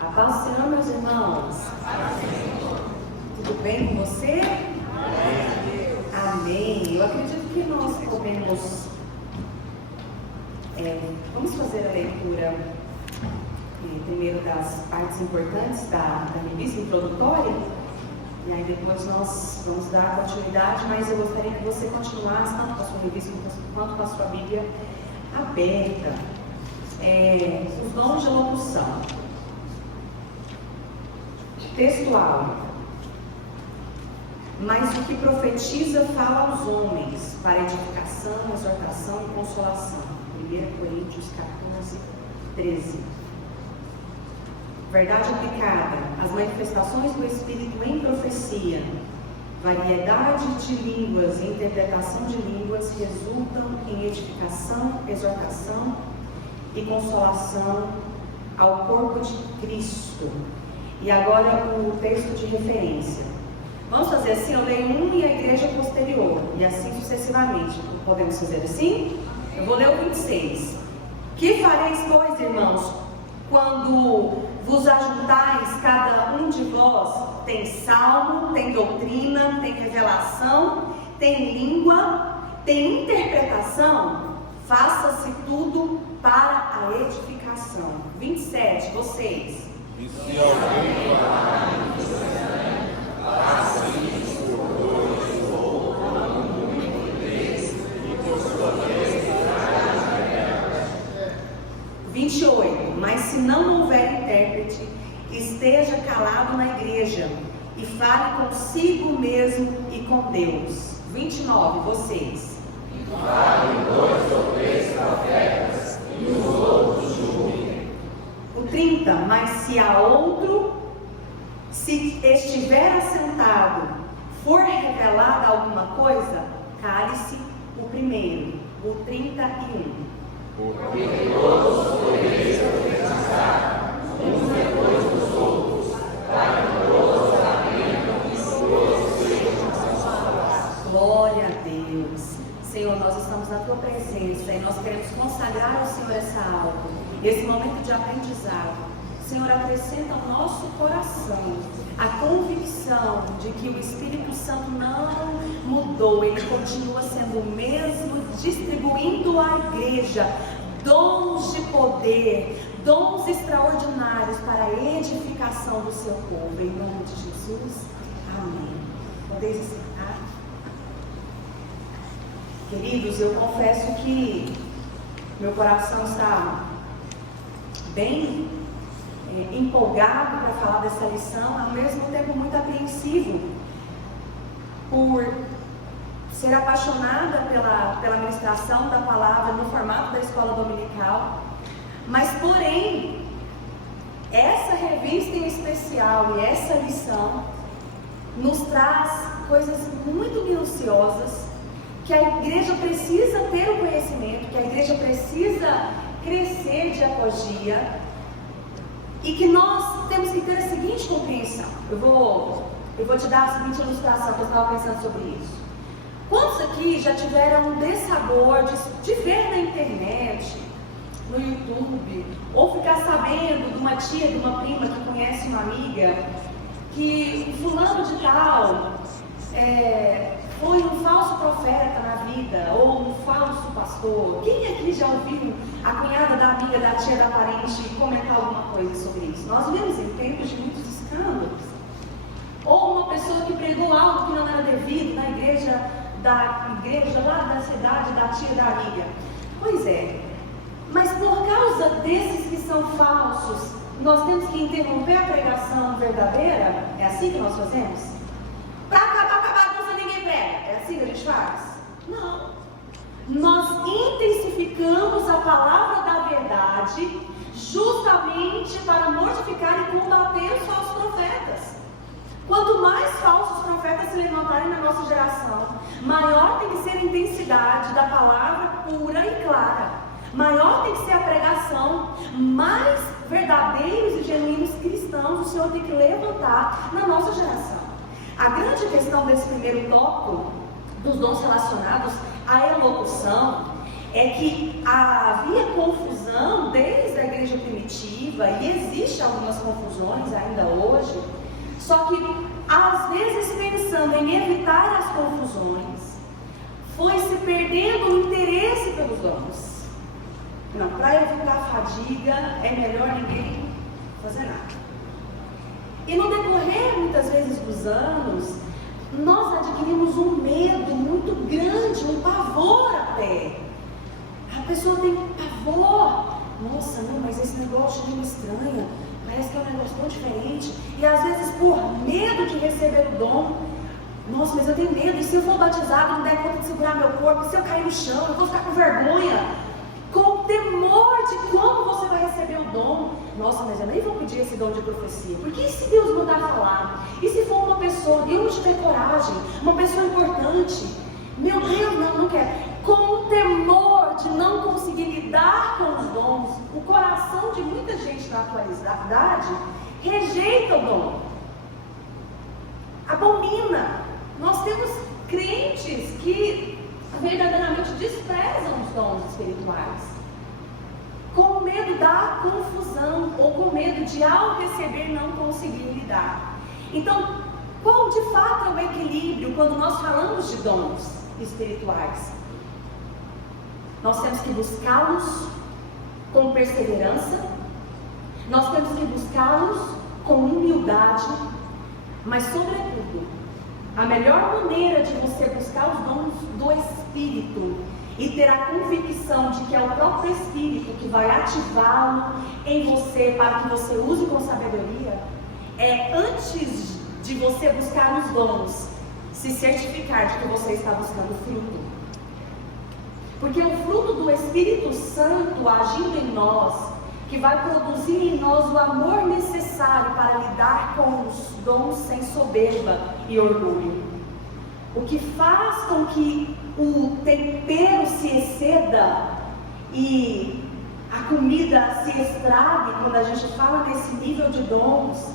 A paz do Senhor, meus irmãos. Tudo bem com você? Amém. Eu acredito que nós podemos... vamos fazer a leitura primeiro das partes importantes da revista introdutória. E aí depois nós vamos dar continuidade, mas eu gostaria que você continuasse tanto com a sua revista quanto com a sua Bíblia aberta. Os dons de locução. Textual. Mas o que profetiza fala aos homens, para edificação, exortação e consolação. 1 Coríntios 14, 13. Verdade aplicada. As manifestações do Espírito em profecia, variedade de línguas e interpretação de línguas resultam em edificação, exortação e consolação ao corpo de Cristo. E agora o texto de referência. Vamos fazer assim, eu leio um e a igreja posterior, e assim sucessivamente. Podemos fazer assim? Eu vou ler o 26. Que fareis, pois, irmãos, quando vos ajuntais, cada um de vós tem salmo, tem doutrina, tem revelação, tem língua, tem interpretação? Faça-se tudo para a edificação. 27, vocês. E se alguém falar em estranho, faça isso por dois ou por três, e por sua vez traga. 28. Mas se não houver intérprete, esteja calado na igreja e fale consigo mesmo e com Deus. 29. Vocês. E falem dois ou três profetas, e os outros julguem. O 30, mas se há outro, se estiver assentado, for revelada alguma coisa, cale-se o primeiro. O 31. Porque todos podeis profetizar, uns depois dos outros, para que todos aprendam e todos sejam salvos. Glória a Deus. Senhor, nós estamos na Tua presença e nós queremos consagrar ao Senhor essa aula. Esse momento de aprendizado, Senhor, acrescenta ao nosso coração a convicção de que o Espírito Santo não mudou, Ele continua sendo o mesmo, distribuindo à igreja dons de poder, dons extraordinários para a edificação do seu povo. Em nome de Jesus, amém. Podeis sentar. Queridos, eu confesso que meu coração está bem empolgado para falar dessa lição, ao mesmo tempo muito apreensivo por ser apaixonada pela ministração da palavra no formato da escola dominical, mas porém essa revista em especial e essa lição nos traz coisas muito minuciosas que a igreja precisa ter o conhecimento, que a igreja precisa crescer de apogia, e que nós temos que ter a seguinte compreensão. Eu vou te dar a seguinte ilustração, que eu estava pensando sobre isso. Quantos aqui já tiveram um dessabor de ver na internet, no YouTube, ou ficar sabendo de uma tia, de uma prima que conhece uma amiga, que fulano de tal foi um falso profeta na vida, ou um falso pastor? Quem aqui já ouviu a cunhada da amiga, da tia, da parente comentar alguma coisa sobre isso? Nós vivemos em tempos de muitos escândalos. Ou uma pessoa que pregou algo que não era devido na igreja lá da cidade, da tia, da amiga. Pois é, mas por causa desses que são falsos, nós temos que interromper a pregação verdadeira? É assim que nós fazemos? Para acabar com a bagunça ninguém prega. É assim que a gente faz? Não. Nós intensificamos a palavra da verdade justamente para mortificar e combater os falsos profetas. Quanto mais falsos profetas se levantarem na nossa geração, maior tem que ser a intensidade da palavra pura e clara. Maior tem que ser a pregação, mais verdadeiros e genuínos cristãos o Senhor tem que levantar na nossa geração. A grande questão desse primeiro tópico, dos dons relacionados à elocução, é que havia confusão desde a igreja primitiva perspectiva, e existe algumas confusões ainda hoje, só que às vezes pensando em evitar as confusões, foi se perdendo o interesse pelos dons. Não, para evitar fadiga é melhor ninguém fazer nada. E no decorrer muitas vezes dos anos, nós adquirimos um medo muito grande, um pavor até. A pessoa tem pavor. Nossa, não, mas esse negócio me estranha. Parece que é um negócio tão diferente. E às vezes por medo de receber o dom. Nossa, mas eu tenho medo. E se eu for batizado, não der conta de segurar meu corpo? E se eu cair no chão, eu vou ficar com vergonha. Com temor de como você vai receber o dom. Nossa, mas eu nem vou pedir esse dom de profecia. Porque e se Deus mandar falar? E se for uma pessoa, Deus não tiver coragem, uma pessoa importante? Meu Deus, não quero. Com temor de não conseguir lidar com os dons, o coração de muita gente na atualidade rejeita o dom. Abomina. Nós temos crentes que verdadeiramente desprezam os dons espirituais, com medo da confusão, ou com medo de ao receber não conseguir lidar. Então, qual de fato é o equilíbrio quando nós falamos de dons espirituais? Nós temos que buscá-los com perseverança, nós temos que buscá-los com humildade, mas sobretudo, a melhor maneira de você buscar os dons do Espírito e ter a convicção de que é o próprio Espírito que vai ativá-lo em você para que você use com sabedoria, é antes de você buscar os dons, se certificar de que você está buscando o fruto. Porque o fruto do Espírito Santo agindo em nós, que vai produzir em nós o amor necessário para lidar com os dons sem soberba e orgulho. O que faz com que o tempero se exceda e a comida se estrague quando a gente fala nesse nível de dons,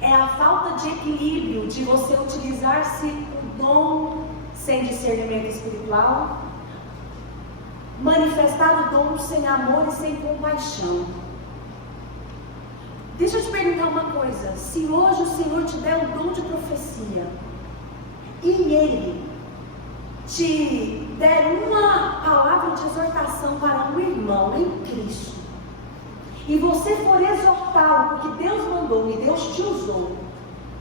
é a falta de equilíbrio de você utilizar-se o dom sem discernimento espiritual, manifestar o dom sem amor e sem compaixão. Deixa eu te perguntar uma coisa: se hoje o Senhor te der o dom de profecia e Ele te der uma palavra de exortação para um irmão em Cristo, e você for exortá-lo porque Deus mandou e Deus te usou,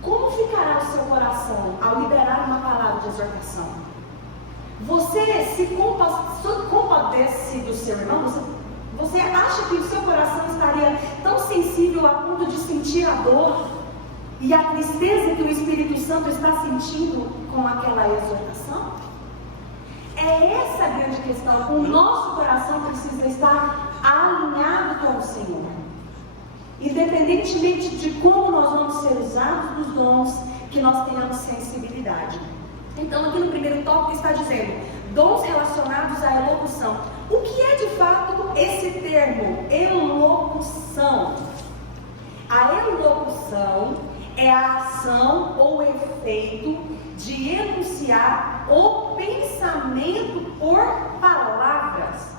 como ficará o seu coração ao liberar uma palavra de exortação? Você se compadece do seu irmão? Você acha que o seu coração estaria tão sensível a ponto de sentir a dor e a tristeza que o Espírito Santo está sentindo com aquela exortação? É essa a grande questão. O nosso coração precisa estar alinhado com o Senhor, independentemente de como nós vamos ser usados nos dons, que nós tenhamos sensibilidade. Então, aqui no primeiro tópico está dizendo dons relacionados à elocução. O que é de fato esse termo, elocução? A elocução é a ação ou efeito de enunciar o pensamento por palavras.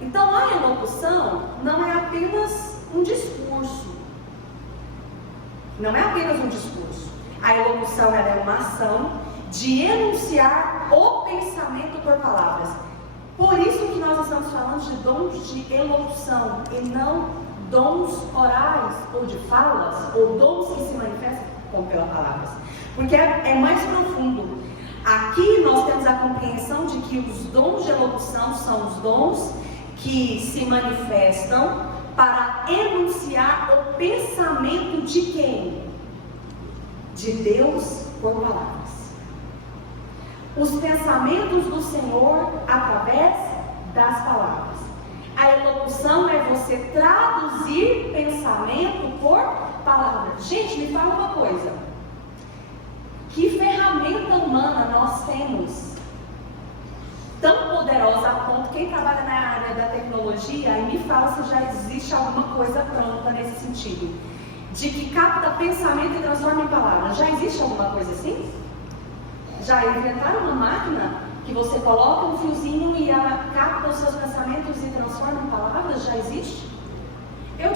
Então, a elocução não é apenas um discurso. Não é apenas um discurso. A elocução é uma ação de enunciar o pensamento por palavras. Por isso que nós estamos falando de dons de elocução e não dons orais ou de falas, ou dons que se manifestam como pelas palavras, porque é mais profundo. Aqui nós temos a compreensão de que os dons de elocução são os dons que se manifestam para enunciar o pensamento de quem? De Deus por palavras. Os pensamentos do Senhor através das palavras. A elocução é você traduzir pensamento por palavras. Gente, me fala uma coisa: que ferramenta humana nós temos tão poderosa a ponto, quem trabalha na área da tecnologia, aí me fala se já existe alguma coisa pronta nesse sentido, de que capta pensamento e transforma em palavras. Já existe alguma coisa assim? Já inventaram uma máquina que você coloca um fiozinho e ela capta os seus pensamentos e transforma em palavras? Já existe?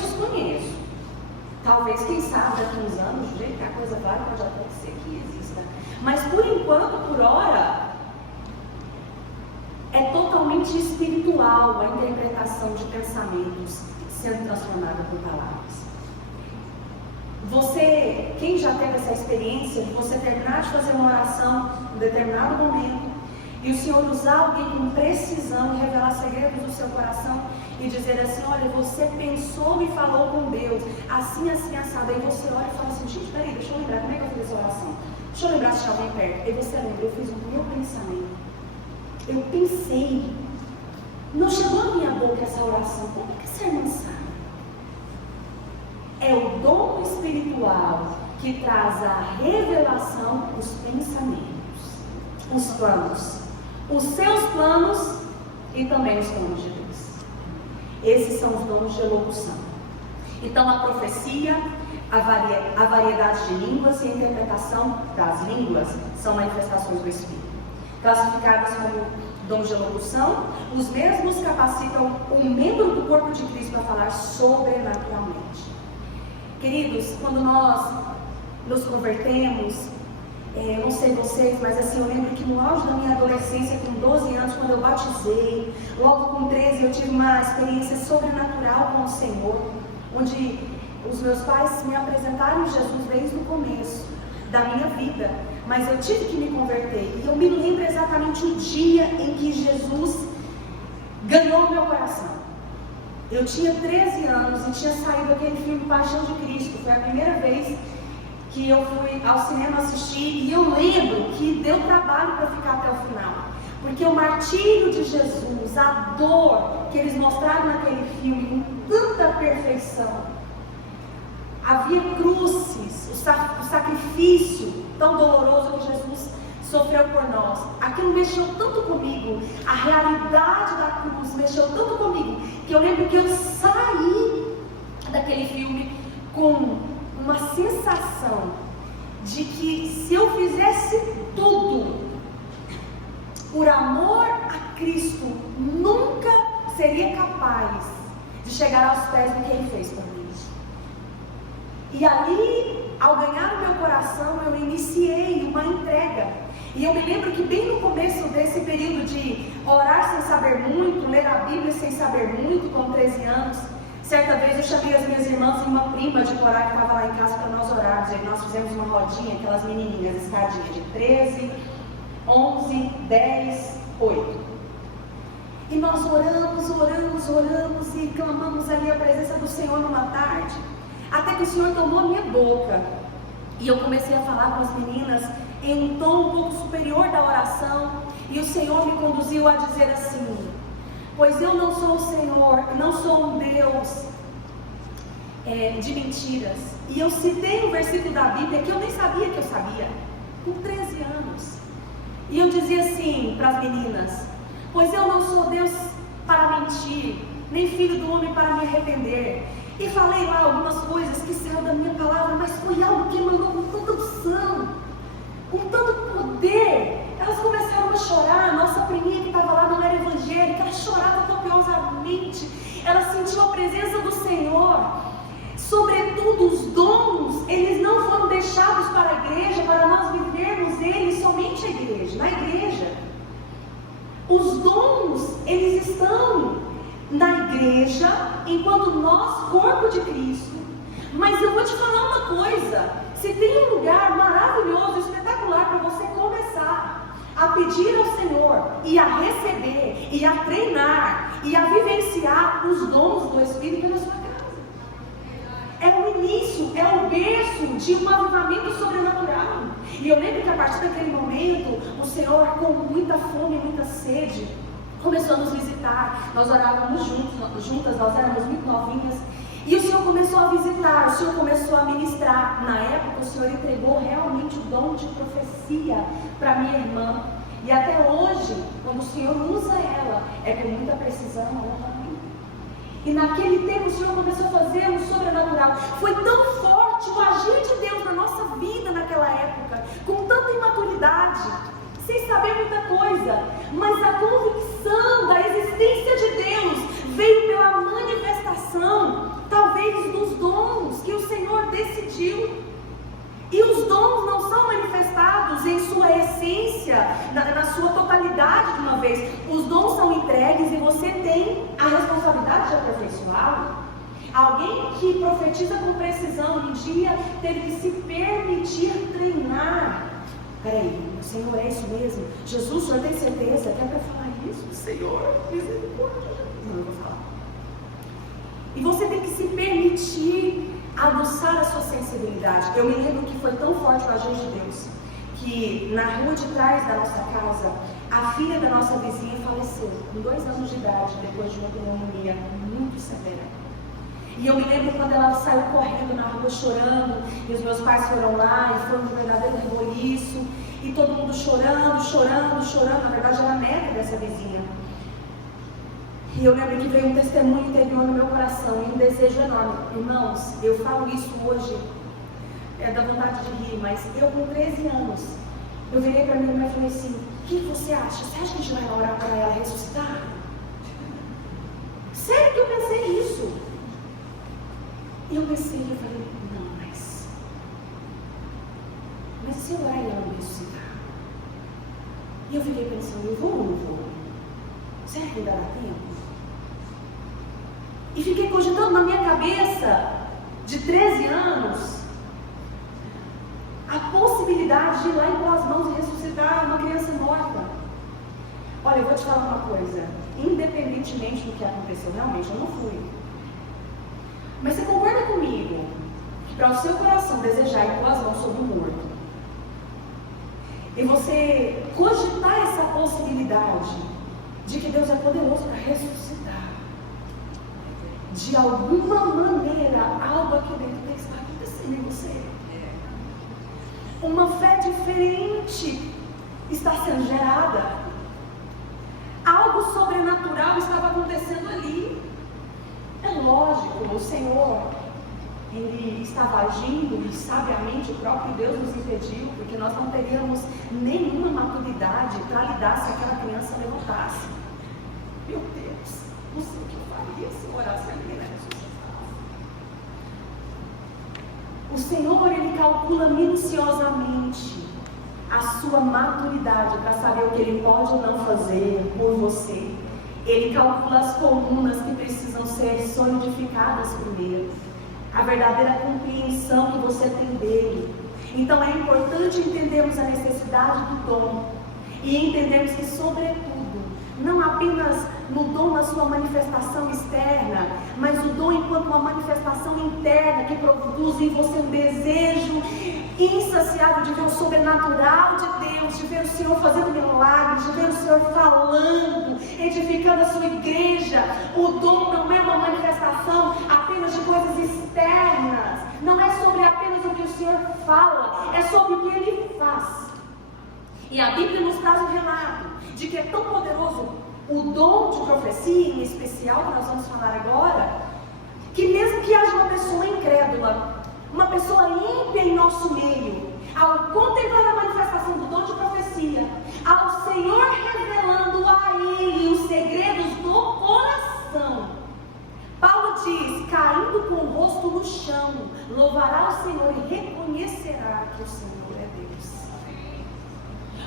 desconheço. Talvez, quem sabe, daqui a uns anos, do jeito que a coisa vai, pode até ser que exista. Mas por enquanto, por hora, é totalmente espiritual a interpretação de pensamentos sendo transformada por palavras. Você, quem já teve essa experiência de você terminar de fazer uma oração em um determinado momento e o Senhor usar alguém com precisão e revelar segredos do seu coração e dizer assim: olha, você pensou e falou com Deus, assim, assim, assado. Aí você olha e fala assim: gente, peraí, deixa eu lembrar, como é que eu fiz essa oração? Deixa eu lembrar se tinha alguém perto. Aí você lembra: eu fiz o meu pensamento. Eu pensei. Não chegou à minha boca essa oração. Como é que essa irmã sabe? É o dom espiritual que traz a revelação dos pensamentos, os planos, os seus planos e também os planos de Deus. Esses são os dons de elocução. Então a profecia, a variedade de línguas e a interpretação das línguas são manifestações do Espírito. Classificadas como dons de elocução, os mesmos capacitam um membro do corpo de Cristo a falar sobrenaturalmente. Queridos, quando nós nos convertemos, eu não sei vocês, mas assim, eu lembro que no auge da minha adolescência, com 12 anos, quando eu batizei, logo com 13 eu tive uma experiência sobrenatural com o Senhor, onde os meus pais me apresentaram Jesus desde o começo da minha vida, mas eu tive que me converter, e eu me lembro exatamente o dia em que Jesus ganhou o meu coração. Eu tinha 13 anos e tinha saído aquele filme Paixão de Cristo. Foi a primeira vez que eu fui ao cinema assistir, e eu lembro que deu trabalho para ficar até o final, porque o martírio de Jesus, a dor que eles mostraram naquele filme com tanta perfeição, havia cruzes, o sacrifício tão doloroso que Jesus sofreu por nós, aquilo mexeu tanto comigo, a realidade da cruz mexeu tanto comigo, que eu lembro que eu saí daquele filme com uma sensação de que se eu fizesse tudo por amor a Cristo, nunca seria capaz de chegar aos pés do que Ele fez por mim. E ali, ao ganhar o meu coração, eu iniciei uma entrega. E eu me lembro que bem no começo desse período de orar sem saber muito, ler a Bíblia sem saber muito, com 13 anos, certa vez eu chamei as minhas irmãs e uma prima de orar que estava lá em casa para nós orarmos. E aí nós fizemos uma rodinha, aquelas menininhas, escadinha de 13, 11, 10, 8. E nós oramos e clamamos ali a presença do Senhor numa tarde, até que o Senhor tomou a minha boca. E eu comecei a falar com as meninas em um tom um pouco superior da oração. E o Senhor me conduziu a dizer assim: pois eu não sou o Senhor, não sou um Deus de mentiras. E eu citei um versículo da Bíblia que eu nem sabia que eu sabia, com 13 anos. E eu dizia assim para as meninas: pois eu não sou Deus para mentir, nem filho do homem para me arrepender. E falei lá algumas coisas que saíram da minha palavra, mas foi algo que emanou com tanta unção, com tanto poder. Elas começaram a chorar. A nossa priminha que estava lá não era evangélica, ela chorava copiosamente. Ela sentiu a presença do Senhor. Sobretudo os dons, eles não foram deixados para a igreja, para nós vivermos eles somente a igreja, na igreja. Os dons, eles estão na igreja, enquanto nós, corpo de Cristo. Mas eu vou te falar uma coisa: se tem um lugar maravilhoso, espetacular para você começar a pedir ao Senhor, e a receber, e a treinar, e a vivenciar os dons do Espírito na sua casa. É o início, é o berço de um avivamento sobrenatural. E eu lembro que a partir daquele momento, o Senhor, com muita fome, muita sede, começou a nos visitar. Nós orávamos juntas, nós éramos muito novinhas. E o Senhor começou a visitar, o Senhor começou a ministrar. Na época, o Senhor entregou realmente o dom de profecia para minha irmã. E até hoje, quando o Senhor usa ela, é com muita precisão, honra. E naquele tempo, o Senhor começou a fazer um sobrenatural. Foi tão forte o agir de Deus na nossa vida naquela época, com tanta imaturidade, sem saber muita coisa, mas a convicção da existência de Deus veio pela manifestação, talvez pediu. E os dons não são manifestados em sua essência, na sua totalidade de uma vez. Os dons são entregues e você tem a responsabilidade de aperfeiçoá-lo. Alguém que profetiza com precisão um dia teve que se permitir treinar. Peraí, o Senhor é isso mesmo? Jesus, o Senhor tem certeza que é para falar isso? Senhor, misericórdia. Não, eu vou falar. E você tem que se permitir aguçar a sua sensibilidade. Eu me lembro que foi tão forte o agir de Deus, que na rua de trás da nossa casa, a filha da nossa vizinha faleceu, com 2 anos de idade, depois de uma pneumonia muito severa. E eu me lembro quando ela saiu correndo na rua chorando, e os meus pais foram lá, e foi um verdadeiro reboliço, e todo mundo chorando, chorando, chorando. Na verdade, era a neta dessa vizinha. E eu lembro que veio um testemunho interior no meu coração, e um desejo enorme. Irmãos, eu falo isso hoje, da vontade de rir, mas eu com 13 anos, eu virei para minha irmã e falei assim: o que você acha? Você acha que a gente vai orar para ela ressuscitar? Sério que eu pensei isso? E eu pensei, eu falei, não, mas se eu orar e ela não ressuscitar? E eu fiquei pensando, eu vou ou não vou? Será que ainda dá tempo? E fiquei cogitando na minha cabeça, de 13 anos, a possibilidade de ir lá impor as mãos e ressuscitar uma criança morta. Olha, eu vou te falar uma coisa, independentemente do que aconteceu, realmente eu não fui. Mas você concorda comigo que para o seu coração desejar impor as mãos sobre o morto, e você cogitar essa possibilidade de que Deus é poderoso para ressuscitar, de alguma maneira, algo aqui dentro tem que estar acontecendo em você. Uma fé diferente está sendo gerada. Algo sobrenatural estava acontecendo ali. É lógico, o Senhor, Ele estava agindo e sabiamente o próprio Deus nos impediu, porque nós não teríamos nenhuma maturidade para lidar se aquela criança levantasse. Meu Deus, não sei o que eu faria se eu orasse a menina ressuscitasse. O Senhor, Ele calcula minuciosamente a sua maturidade para saber o que Ele pode ou não fazer por você. Ele calcula as colunas que precisam ser solidificadas primeiro, a verdadeira compreensão que você tem dele. Então é importante entendermos a necessidade do dom e entendermos que, sobretudo, não apenas no dom na sua manifestação externa, mas o dom enquanto uma manifestação interna que produz em você um desejo insaciável de ver o sobrenatural de Deus, de ver o Senhor fazendo milagres, de ver o Senhor falando, edificando a sua igreja. O dom não é uma manifestação apenas de coisas externas, não é sobre apenas o que o Senhor fala, é sobre o que Ele faz. E a Bíblia nos traz um relato de que é tão poderoso o dom de profecia, em especial, que nós vamos falar agora, que mesmo que haja uma pessoa incrédula, uma pessoa ímpia em nosso meio, ao contemplar a manifestação do dom de profecia, ao Senhor revelando a ele os segredos do coração, Paulo diz: caindo com o rosto no chão, louvará o Senhor e reconhecerá que o Senhor é Deus.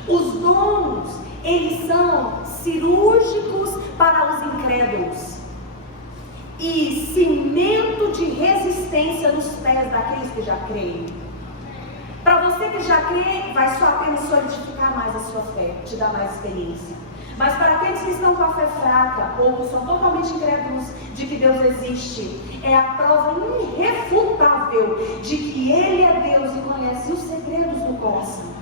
Os dons, eles são cirúrgicos para os incrédulos e cimento de resistência nos pés daqueles que já creem. Para você que já crê, vai só apenas solidificar mais a sua fé, te dar mais experiência. Mas para aqueles que estão com a fé fraca ou são totalmente incrédulos de que Deus existe, é a prova irrefutável de que Ele é Deus e conhece os segredos do coração.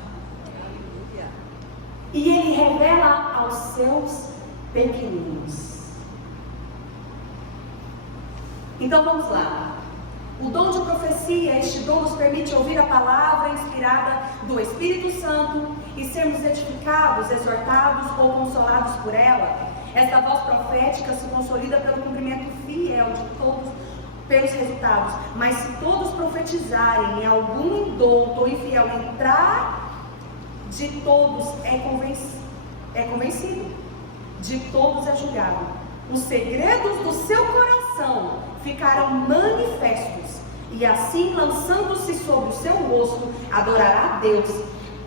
E Ele revela aos seus pequeninos. Então vamos lá. O dom de profecia, este dom nos permite ouvir a palavra inspirada do Espírito Santo e sermos edificados, exortados ou consolados por ela. Esta voz profética se consolida pelo cumprimento fiel de todos, pelos resultados. Mas se todos profetizarem e algum indulto ou infiel entrar, de todos é convencido, de todos é julgado. Os segredos do seu coração ficarão manifestos, e assim, lançando-se sobre o seu rosto, adorará a Deus,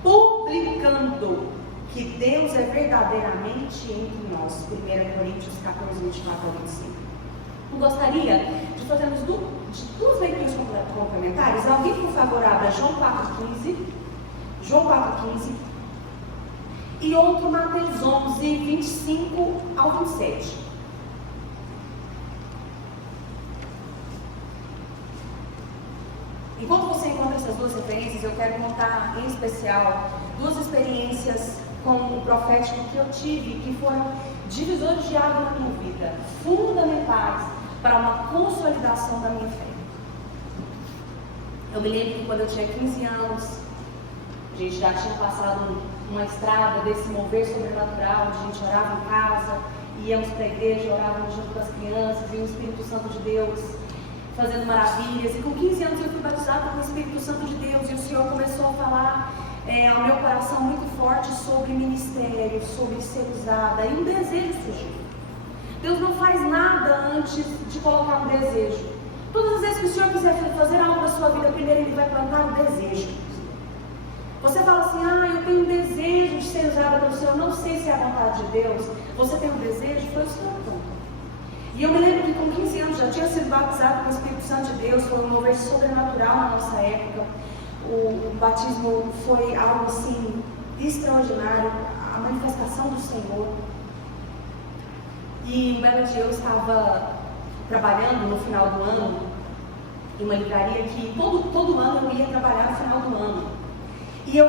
publicando que Deus é verdadeiramente entre nós. 1 Coríntios 14, 24 a 25. Eu gostaria de fazermos duas leituras complementares. Alguém, por favor, abra João 4,15. João 4,15. E outro, Mateus 11, 25 ao 27. Enquanto você encontra essas duas referências, eu quero contar em especial duas experiências com o profético que eu tive, que foram divisores de água na minha vida, fundamentais para uma consolidação da minha fé. Eu me lembro que quando eu tinha 15 anos, a gente já tinha passado uma estrada desse mover sobrenatural, onde a gente orava em casa, íamos para a igreja, orávamos junto com as crianças, e o Espírito Santo de Deus fazendo maravilhas. E com 15 anos eu fui batizada com o Espírito Santo de Deus, e o Senhor começou a falar ao meu coração muito forte sobre ministério, sobre ser usada, e um desejo surgiu. Deus não faz nada antes de colocar um desejo. Todas as vezes que o Senhor quiser fazer algo na sua vida, primeiro Ele vai plantar um desejo. Você fala assim, eu tenho um desejo de ser usada pelo Senhor, não sei se é a vontade de Deus. Você tem um desejo? Foi o Senhor pronto. E eu me lembro que com 15 anos já tinha sido batizado com o Espírito Santo de Deus, foi um mover sobrenatural na nossa época. O batismo foi algo assim extraordinário, a manifestação do Senhor. E um belo dia eu estava trabalhando no final do ano em uma livraria que todo ano eu ia trabalhar no final do ano. E eu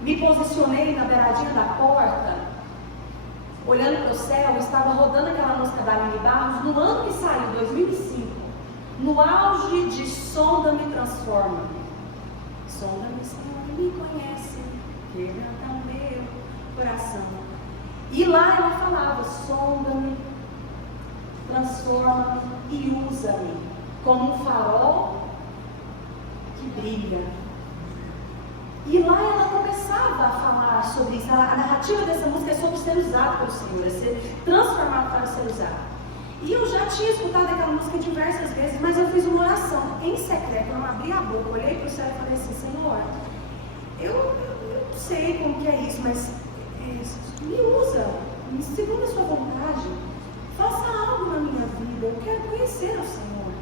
me posicionei na beiradinha da porta, olhando para o céu, estava rodando aquela música da Aline Barros, no ano que saiu, 2005, no auge de Sonda-me, Transforma-me. Sonda-me, Senhor, me conhece, quebranta o meu coração. E lá ela falava, sonda-me, transforma-me e usa-me como um farol que brilha. E lá ela começava a falar sobre isso. A narrativa dessa música é sobre ser usado pelo Senhor, é ser transformado para ser usado. E eu já tinha escutado aquela música diversas vezes, mas eu fiz uma oração em secreto, eu não abri a boca, olhei para o céu e falei assim, Senhor, eu não sei como que é isso, mas me usa, segundo a sua vontade, faça algo na minha vida, eu quero conhecer o Senhor.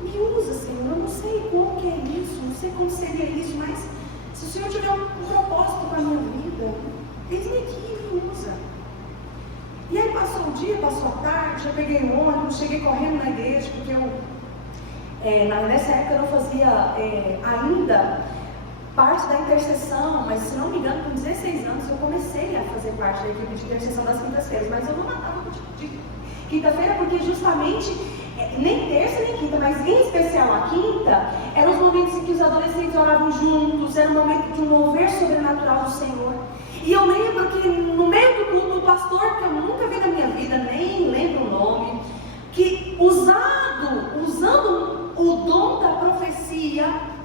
Me usa, Senhor, eu não sei como que é isso, não sei como seria isso, mas se o Senhor tiver um propósito para a minha vida, eis-me aqui, me usa. E aí passou o dia, passou a tarde, eu peguei um ônibus, cheguei correndo na igreja, porque nessa época eu não fazia ainda parte da intercessão, mas se não me engano, com 16 anos eu comecei a fazer parte da equipe de intercessão das quintas-feiras, mas eu não matava de quinta-feira, porque justamente, nem terça nem quinta, mas em especial a quinta, eram os momentos em que os adolescentes oravam juntos, era um momento de um mover sobrenatural do Senhor. E eu lembro que no meio do culto, o pastor, que eu nunca vi na minha vida, nem lembro o nome, que usando o dom da profecia,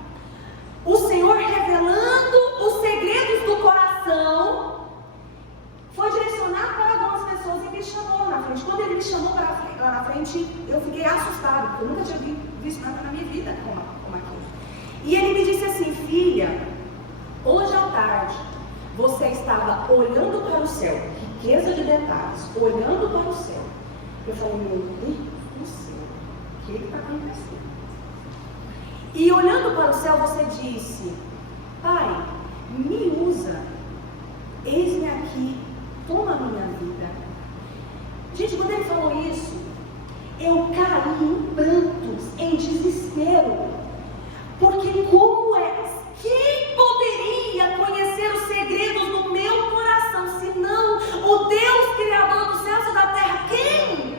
o Senhor revelando os segredos do coração, foi direcionado para algumas pessoas e me chamou lá na frente. Quando ele me chamou lá na frente, eu fiquei assustada, porque eu nunca tinha visto nada na minha vida como aquilo. E ele me disse assim, filha, hoje à tarde, você estava olhando para o céu, riqueza de detalhes, olhando para o céu. Eu falei, meu Deus do céu, o que está acontecendo? E olhando para o céu, você disse, Pai, me usa, eis-me aqui, toma a minha vida. Gente, quando ele falou isso, eu caí em prantos, em desespero, porque quem poderia conhecer os segredos do meu coração, senão o Deus Criador dos céus e da terra? Quem?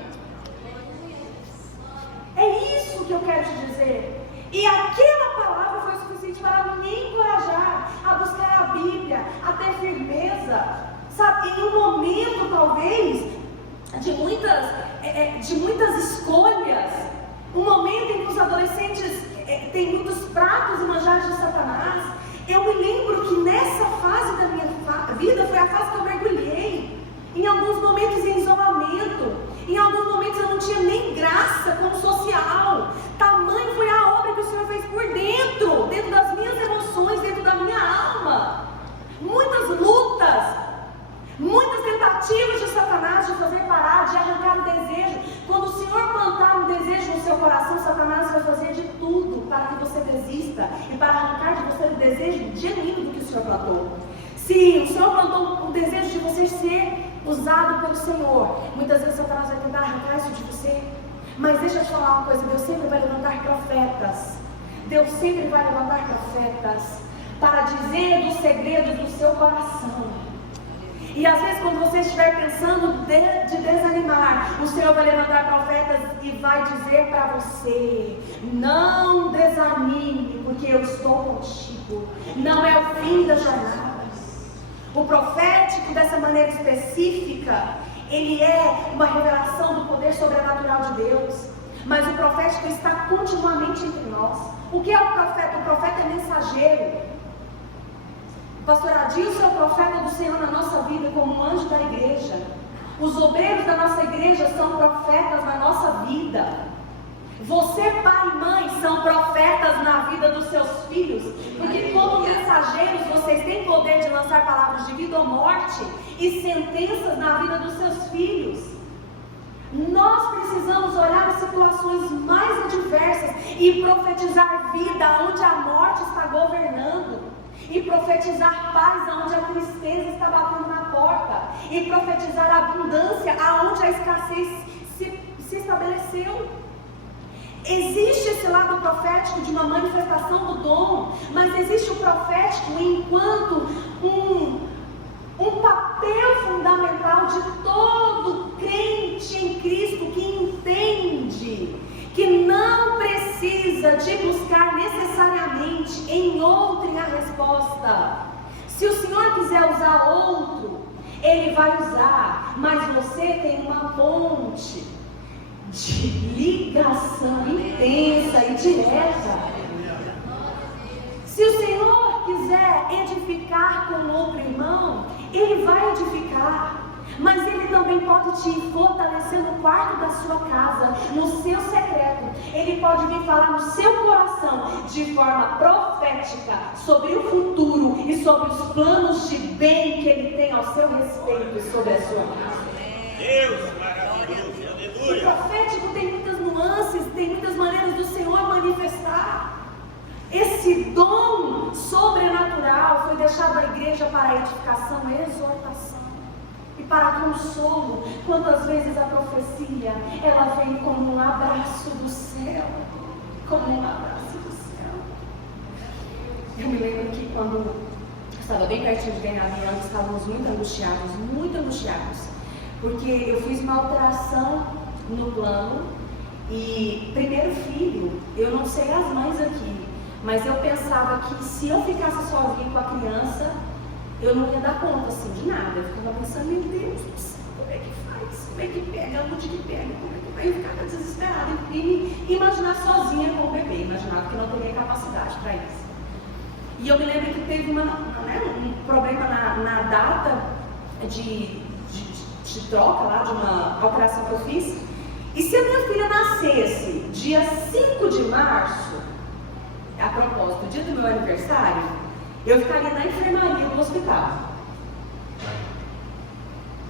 É isso que eu quero te dizer. E aquela palavra foi suficiente para me encorajar a buscar a Bíblia, a ter firmeza, sabe? Em um momento, talvez, de muitas escolhas, um momento em que os adolescentes têm muitos pratos e manjares de Satanás. Eu me lembro que nessa fase da minha vida foi a fase que eu mergulhei. Em alguns momentos em isolamento, em alguns momentos eu não tinha nem graça como social. Tamanho coração, Satanás vai fazer de tudo para que você desista e para arrancar de você o desejo genuíno do que o Senhor plantou. Se o Senhor plantou o desejo de você ser usado pelo Senhor, muitas vezes Satanás vai tentar arrancar isso de você. Mas deixa eu te falar uma coisa, Deus sempre vai levantar profetas. Deus sempre vai levantar profetas para dizer dos segredos do seu coração. E às vezes quando você estiver pensando de desanimar, o Senhor vai levantar profetas e vai dizer para você: não desanime, porque eu estou contigo. Não é o fim da jornada. O profético, dessa maneira específica, ele é uma revelação do poder sobrenatural de Deus. Mas o profético está continuamente entre nós. O que é o profeta? O profeta é mensageiro. O pastor Adilson é o profeta do Senhor na nossa vida, como um anjo da igreja. Os obreiros da nossa igreja são profetas na nossa vida. Você, pai e mãe, são profetas na vida dos seus filhos, porque como mensageiros vocês têm poder de lançar palavras de vida ou morte e sentenças na vida dos seus filhos. Nós precisamos olhar as situações mais adversas e profetizar vida onde a morte está governando, e profetizar paz onde a tristeza está batendo na porta, e profetizar abundância aonde a escassez se estabeleceu. Existe esse lado profético de uma manifestação do dom, mas existe o profético enquanto um papel fundamental de todo crente em Cristo que entende que não precisa de buscar necessariamente em outrem a resposta. Se o Senhor quiser usar outro, Ele vai usar, mas você tem uma ponte de ligação intensa e direta. Se o Senhor quiser edificar com outro irmão, Ele vai edificar, mas Ele também pode te fortalecer no quarto da sua casa, no seu secreto. Ele pode vir falar no seu coração de forma profética sobre o futuro e sobre os planos de bem que Ele tem ao seu respeito e sobre a sua casa. Deus maravilhoso, aleluia. O profético tem muitas nuances, tem muitas maneiras do Senhor manifestar. Esse dom sobrenatural foi deixado à igreja para edificação e exortação e para consolo. Quantas vezes a profecia, ela vem como um abraço do céu, como um abraço do céu. Eu me lembro que quando estava bem pertinho de ganhar a Bianca, estávamos muito angustiados, porque eu fiz uma alteração no plano e primeiro filho, eu não sei as mães aqui, mas eu pensava que se eu ficasse sozinha com a criança, eu não ia dar conta assim de nada. Eu ficava pensando, meu Deus do céu, como é que faz? Como é que pega? Onde que pega? Como é que vai? Eu ficava desesperada e imaginar sozinha com o bebê, imaginava que não teria capacidade para isso. E eu me lembro que teve um problema na data de troca lá, de uma alteração que eu fiz. E se a minha filha nascesse dia 5 de março, a propósito, dia do meu aniversário, eu ficaria na enfermaria do hospital.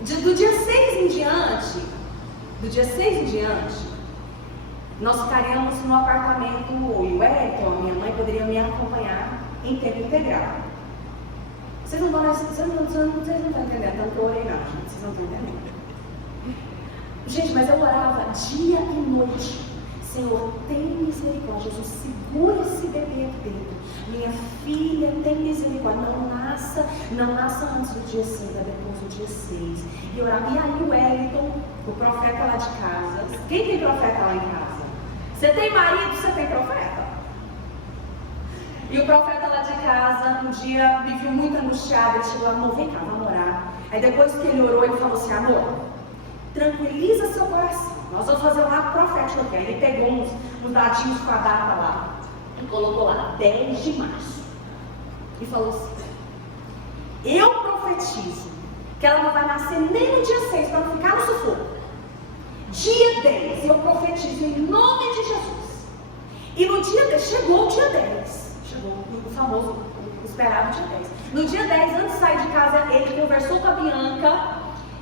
Do dia 6 em diante, nós ficaríamos no apartamento, e o Wellington, a minha mãe, poderia me acompanhar em tempo integral. Vocês não estão entendendo, tanto que eu orei não, gente, vocês não estão entendendo. Gente, mas eu orava dia e noite. Senhor, tem misericórdia, Jesus, segura esse bebê aqui dentro. Minha filha, tem misericórdia, não nasça antes do dia 6, depois do dia 6. E orava, e aí o Wellington, o profeta lá de casa. Quem tem profeta lá em casa? Você tem marido, você tem profeta. E o profeta lá de casa, um dia me viu muito angustiado, ele chegou, amor, vem cá, vamos orar. Aí depois que ele orou, ele falou assim, amor, tranquiliza seu coração, nós vamos fazer um ato profético aqui. Aí ele pegou uns dadinhos com a data lá e colocou lá 10 de março e falou assim, eu profetizo que ela não vai nascer nem no dia 6 para não ficar no sufoco. Dia 10, eu profetizo em nome de Jesus. E no dia 10, chegou o dia 10, chegou o famoso, o esperado dia 10. No dia 10, antes de sair de casa, ele conversou com a Bianca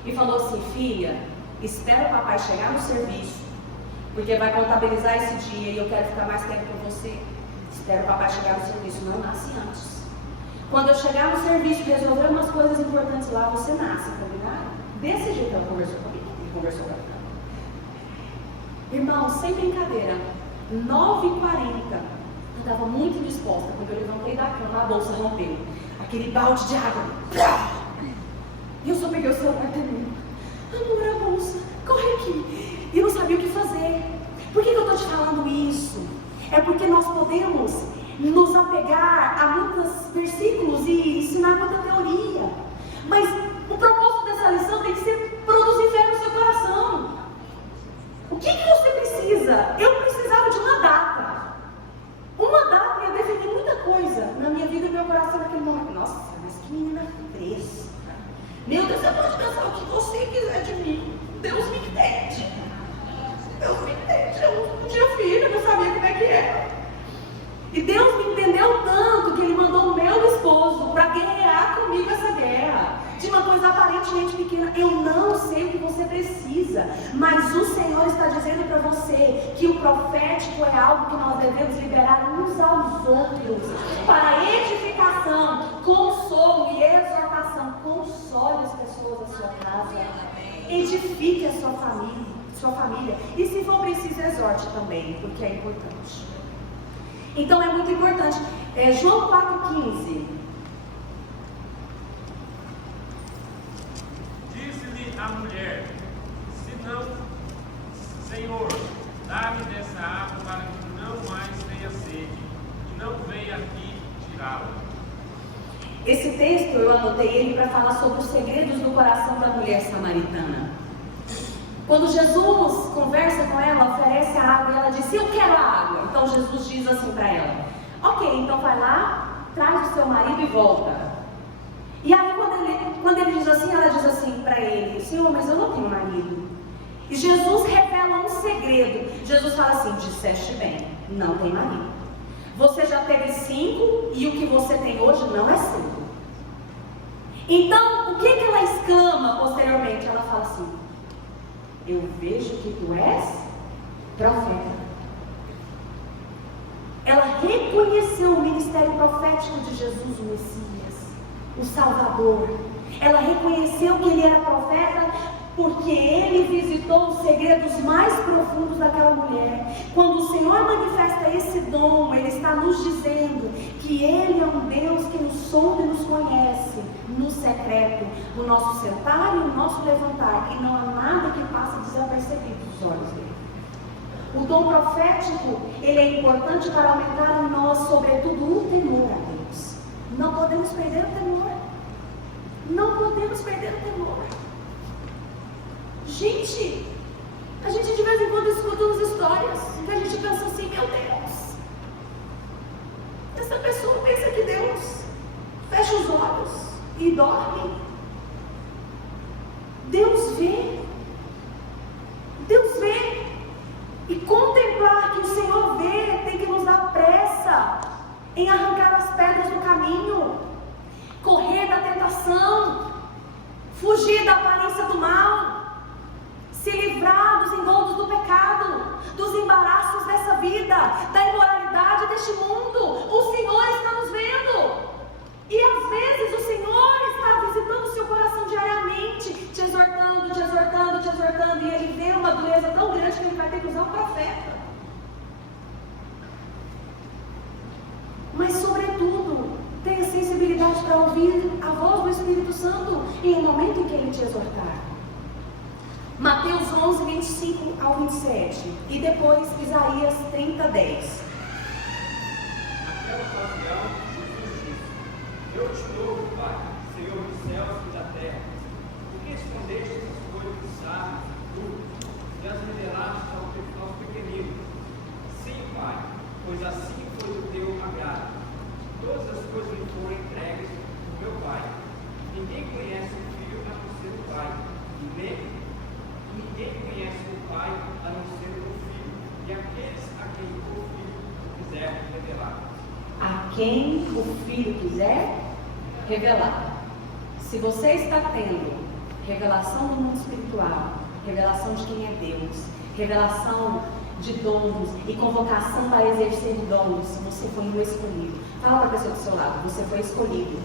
e falou assim, filha, espera o papai chegar no serviço, porque vai contabilizar esse dia e eu quero ficar mais tempo com você. Espero o papai chegar no serviço. Não nasce antes. Quando eu chegar no serviço e resolver umas coisas importantes lá, você nasce, combinado? Desse jeito ela conversou comigo. E conversou com ela. Irmão, sem brincadeira, 9h40, eu estava muito indisposta. Quando eu levantei da cama, a bolsa rompeu. Aquele balde de água. E eu só peguei o celular também. Amor, a bolsa, corre aqui. E eu não sabia o que fazer. Por que eu estou te falando isso? É porque nós podemos nos apegar a muitos versículos e ensinar muita teoria. Mas o propósito dessa lição tem que ser produzir fé no seu coração. O que você precisa? Eu precisava de uma data. Uma data ia definir muita coisa na minha vida e no meu coração naquele momento. Nossa, mas que menina fresca. Meu Deus, você pode pensar o que você quiser de mim. Deus me entende. Deus me entende. Eu não tinha filho, eu não sabia como é que era. E Deus me entendeu tanto que Ele mandou o meu esposo para guerrear comigo essa guerra. De uma coisa aparentemente pequena. Eu não sei o que você precisa, mas o Senhor está dizendo para você que o profético é algo que nós devemos liberar uns aos outros, para edificação, consolo e exortação. Console as pessoas da sua casa, edifique a sua família, e se for preciso, exorte também, porque é importante. Então é muito importante. João 4,15. Disse-lhe a mulher: se não, Senhor, dá-me dessa água para que não mais tenha sede, e não venha aqui tirá-la. Esse texto eu anotei ele para falar sobre os segredos do coração da mulher samaritana. Quando Jesus conversa com ela, oferece a água, e ela diz: eu quero a água. Então Jesus diz assim para ela: ok, então vai lá, traz o seu marido e volta. E aí quando ele diz assim, ela diz assim para ele: Senhor, mas eu não tenho marido. E Jesus revela um segredo. Jesus fala assim: disseste bem, não tem marido. Você já teve 5 e o que você tem hoje não é 5. Então, o que ela exclama posteriormente? Ela fala assim: eu vejo que tu és profeta. Ela reconheceu o ministério profético de Jesus, o Messias, o Salvador. Ela reconheceu que ele era profeta porque ele visitou os segredos mais profundos daquela mulher. Quando o Senhor manifesta esse dom, Ele está nos dizendo que Ele é um Deus que nos sonda e nos conhece no secreto, no nosso sentar e no nosso levantar, e não há nada que passe desapercebido dos olhos dele. O dom profético, ele é importante para aumentar em nós, sobretudo, o temor a Deus. Não podemos perder o temor. Não podemos perder o temor. Gente, a gente de vez em quando escuta umas histórias que a gente pensa assim: meu Deus, essa pessoa pensa que Deus fecha os olhos e dorme. Deus vê. Deus vê. E contemplar que o Senhor vê tem que nos dar pressa em arrancar as pedras do caminho, correr da tentação, fugir da aparência do mal, se livrar dos engodos do pecado, dos embaraços dessa vida, da imoralidade deste mundo. O Senhor está nos vendo. E às vezes o Senhor está visitando o seu coração diariamente, te exortando, te exortando, te exortando. E Ele vê uma dureza tão grande que Ele vai ter que usar um profeta. Mas sobretudo, tenha sensibilidade para ouvir a voz do Espírito Santo em um momento em que Ele te exortar. Mateus 11, 25 ao 27. E depois Isaías 30, 10. Naquela ocasião, Jesus disse: eu te louvo, Pai, Senhor dos céus e da terra, porque escondeste essas coisas dos sábios e duros e as revelaste aos pequeninos. Sim, Pai, pois assim foi o teu agrado. Todas as coisas lhe foram entregues do meu Pai. Ninguém conhece o Filho a não ser o Pai, e ninguém conhece o Pai a não ser o Filho, e aqueles a quem o Filho quiser revelar. A quem o Filho quiser revelar. Se você está tendo revelação do mundo espiritual, revelação de quem é Deus, revelação de dons e convocação para exercer dons, você foi um escolhido. Fala para a pessoa do seu lado, você foi escolhido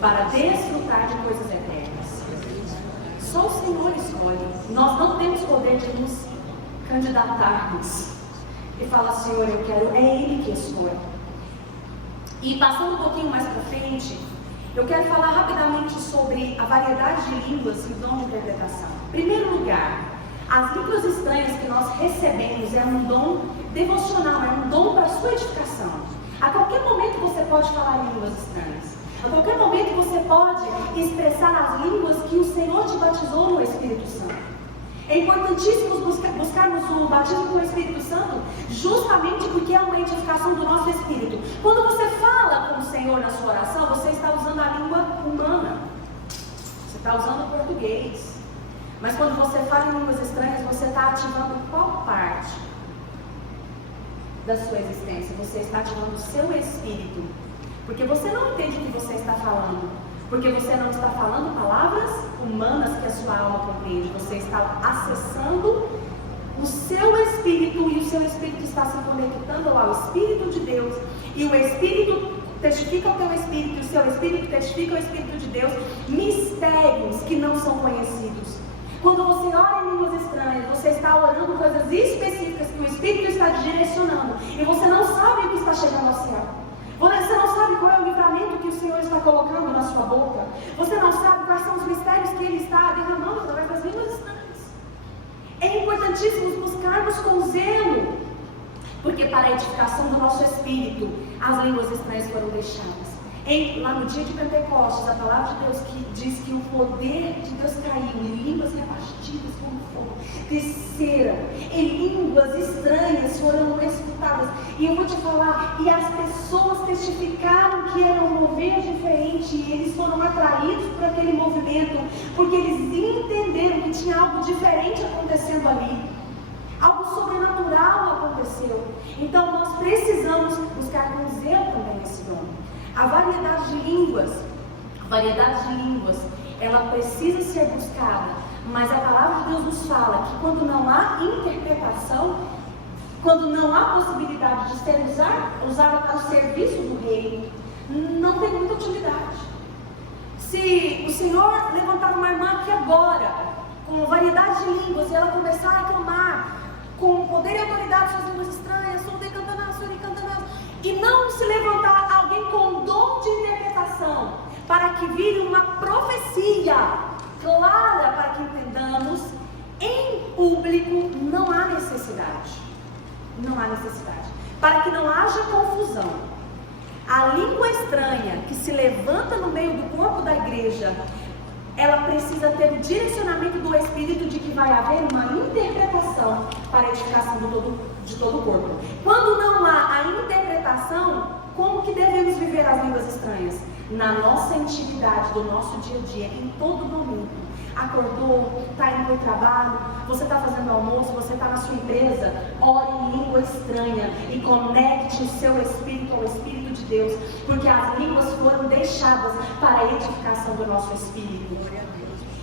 para desfrutar de coisas eternas. Só o Senhor escolhe. Nós não temos poder de nos candidatarmos e falar, Senhor, eu quero, é Ele que escolhe. E passando um pouquinho mais para frente, eu quero falar rapidamente sobre a variedade de línguas e o dom de interpretação. Em primeiro lugar, as línguas estranhas que nós recebemos é um dom devocional, é um dom para a sua edificação. A qualquer momento você pode falar línguas estranhas. A qualquer momento você pode expressar as línguas que o Senhor te batizou no Espírito Santo. É importantíssimo buscarmos o batismo com o Espírito Santo, justamente porque é uma edificação do nosso espírito. Quando você fala com o Senhor na sua oração, você está usando a língua humana. Você está usando o português. Mas quando você fala em línguas estranhas, você está ativando qual parte da sua existência? Você está ativando o seu espírito. Porque você não entende o que você está falando. Porque você não está falando palavras humanas que a sua alma compreende. Você está acessando o seu espírito e o seu espírito está se conectando ao Espírito de Deus. E o Espírito testifica o teu espírito e o seu espírito testifica o Espírito de Deus. Mistérios que não são conhecidos. Quando você ora em línguas estranhas, você está orando coisas específicas que o Espírito está te direcionando. E você não sabe o que está chegando ao céu. Você não sabe qual é o livramento que o Senhor está colocando na sua boca. Você não sabe quais são os mistérios que Ele está derramando através das línguas estranhas. É importantíssimo buscarmos com zelo, porque para a edificação do nosso espírito, as línguas estranhas foram deixadas. Lá no dia de Pentecostes, a palavra de Deus que diz que o poder de Deus caiu e línguas repartidas como fogo desceram, em línguas estranhas foram escutadas. E eu vou te falar, e as pessoas testificaram que era um mover diferente, e eles foram atraídos por aquele movimento, porque eles entenderam que tinha algo diferente acontecendo ali. Algo sobrenatural aconteceu. Então nós precisamos buscar com zelo também esse dom. A variedade de línguas, ela precisa ser buscada, mas a palavra de Deus nos fala que quando não há interpretação, quando não há possibilidade de ser usada para o serviço do reino, não tem muita utilidade. Se o Senhor levantar uma irmã aqui agora, com variedade de línguas, e ela começar a clamar, com poder e autoridade suas línguas estranhas, e não se levantar alguém com dom de interpretação, para que vire uma profecia clara para que entendamos, em público não há necessidade. Não há necessidade. Para que não haja confusão. A língua estranha que se levanta no meio do corpo da igreja, ela precisa ter o direcionamento do Espírito de que vai haver uma interpretação para a edificação de todo o corpo. Quando não há a interpretação, como que devemos viver as línguas estranhas? Na nossa intimidade, do nosso dia a dia, em todo momento. Acordou, está indo para o trabalho, você está fazendo almoço, você está na sua empresa, ore em língua estranha e conecte o seu espírito ao Espírito de Deus, porque as línguas foram deixadas para a edificação do nosso espírito.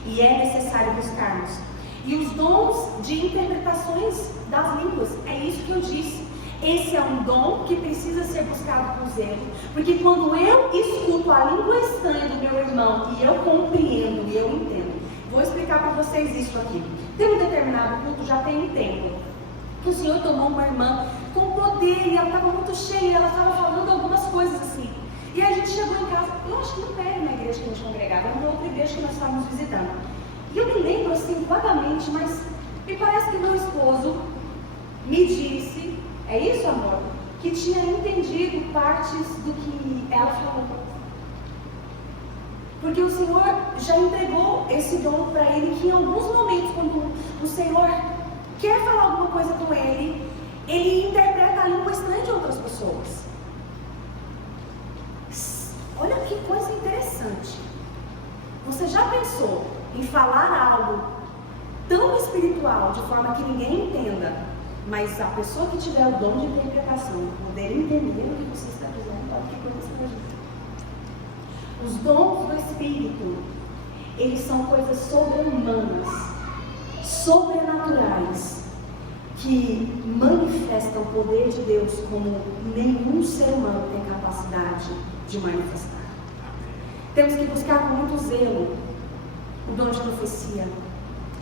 E é necessário buscarmos. E os dons de interpretações das línguas, é isso que eu disse. Esse é um dom que precisa ser buscado com zelo, porque quando eu escuto a língua estranha do meu irmão e eu compreendo e eu entendo, vou explicar para vocês isso aqui. Tem um determinado culto, já tem um tempo, que o Senhor tomou uma irmã com poder e ela estava muito cheia, ela estava falando algumas coisas assim. E aí a gente chegou em casa, eu acho que não era na igreja que a gente congregava, era uma outra igreja que nós estávamos visitando. E eu me lembro assim vagamente, mas me parece que meu esposo me disse, é isso, amor? Que tinha entendido partes do que ela falou. Porque o Senhor já entregou esse dom para ele, que em alguns momentos, quando o Senhor quer falar alguma coisa com ele, ele interpreta a língua estranha de outras pessoas. Olha que coisa interessante. Você já pensou em falar algo tão espiritual, de forma que ninguém entenda, mas a pessoa que tiver o dom de interpretação, poder entender o que você está dizendo, olha que coisa você pode dizer. Os dons do Espírito, eles são coisas sobre-humanas, sobrenaturais, que manifesta o poder de Deus como nenhum ser humano tem capacidade de manifestar. Temos que buscar com muito zelo o dom de profecia.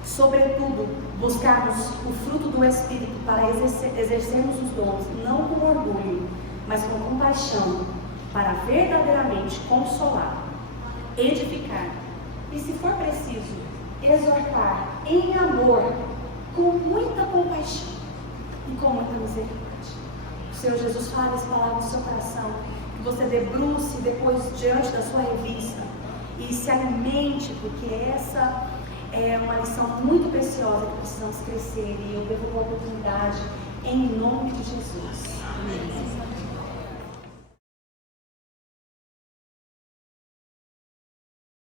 Sobretudo, buscarmos o fruto do Espírito para exercermos os dons, não com orgulho, mas com compaixão, para verdadeiramente consolar, edificar e, se for preciso, exortar em amor, com muita compaixão e com muita misericórdia. O Senhor Jesus fala essa palavra no seu coração, que você debruce depois diante da sua revista e se alimente, porque essa é uma lição muito preciosa que precisamos crescer, e eu devo a oportunidade em nome de Jesus.